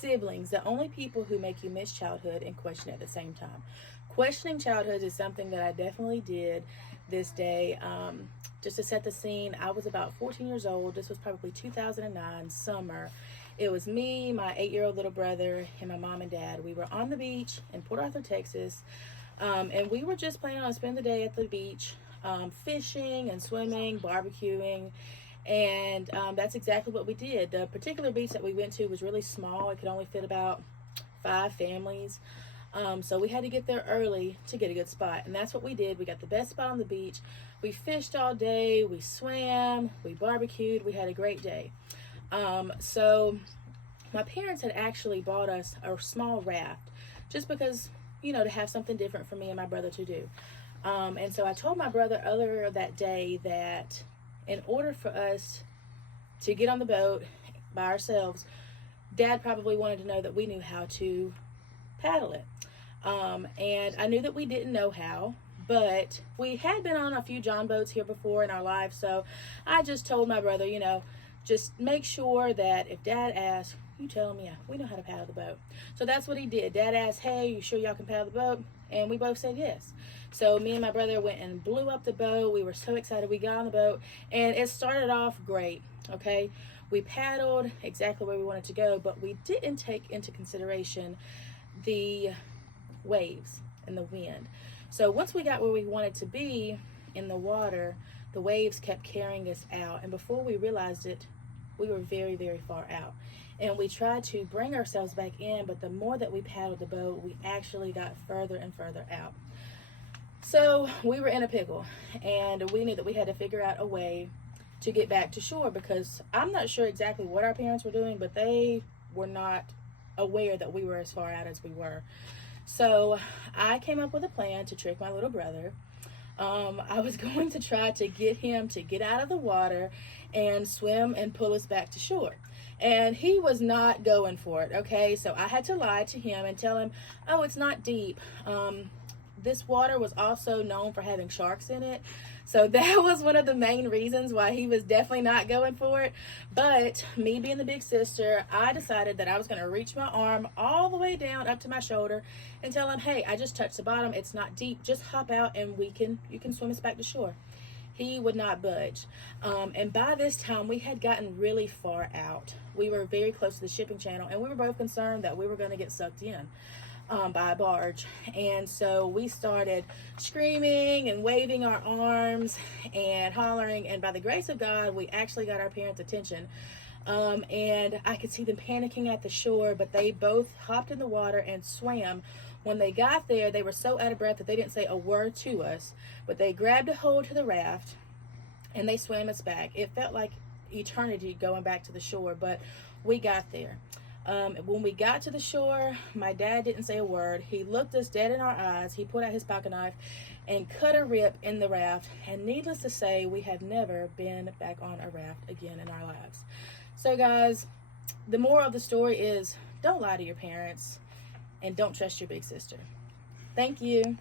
siblings, the only people who make you miss childhood and question it at the same time. Questioning childhood is something that I definitely did this day. Just to set the scene, I was about 14 years old. This was probably 2009 summer. It was me, my 8-year-old little brother, and my mom and dad. We were on the beach in Port Arthur, Texas, and we were just planning on spending the day at the beach, fishing and swimming, barbecuing, and that's exactly what we did. The particular beach that we went to was really small. It could only fit about 5 families. So we had to get there early to get a good spot, and that's what we did. We got the best spot on the beach. We fished all day, we swam, we barbecued, we had a great day. So my parents had actually bought us a small raft just because, to have something different for me and my brother to do. And so I told my brother earlier that day that in order for us to get on the boat by ourselves, Dad probably wanted to know that we knew how to paddle it. And I knew that we didn't know how, but we had been on a few John boats here before in our lives. So I just told my brother, just make sure that if Dad asks, you tell him, yeah, we know how to paddle the boat. So that's what he did. Dad asked, hey, you sure y'all can paddle the boat? And we both said yes. So me and my brother went and blew up the boat. We were so excited. We got on the boat, and it started off great, okay? We paddled exactly where we wanted to go, but we didn't take into consideration the waves and the wind. So once we got where we wanted to be in the water, the waves kept carrying us out, and before we realized it, we were very, very far out. And we tried to bring ourselves back in, but the more that we paddled the boat, we actually got further and further out. So we were in a pickle, and we knew that we had to figure out a way to get back to shore, because I'm not sure exactly what our parents were doing, but they were not aware that we were as far out as we were. So I came up with a plan to trick my little brother. I was going to try to get him to get out of the water and swim and pull us back to shore. And he was not going for it, okay? So I had to lie to him and tell him, oh, it's not deep. This water was also known for having sharks in it. So that was one of the main reasons why he was definitely not going for it. But me being the big sister, I decided that I was going to reach my arm all the way down up to my shoulder and tell him, hey, I just touched the bottom. It's not deep. Just hop out and you can swim us back to shore. He would not budge. And by this time, we had gotten really far out. We were very close to the shipping channel, and we were both concerned that we were going to get sucked in by a barge. And so we started screaming and waving our arms and hollering, and by the grace of God, we actually got our parents' attention. And I could see them panicking at the shore, but they both hopped in the water and swam. When they got there, they were so out of breath that they didn't say a word to us, but they grabbed a hold to the raft and they swam us back. It felt like eternity going back to the shore, but we got there. When we got to the shore, my dad didn't say a word. He looked us dead in our eyes. He pulled out his pocket knife and cut a rip in the raft. And needless to say, we have never been back on a raft again in our lives. So guys, the moral of the story is don't lie to your parents and don't trust your big sister. Thank you.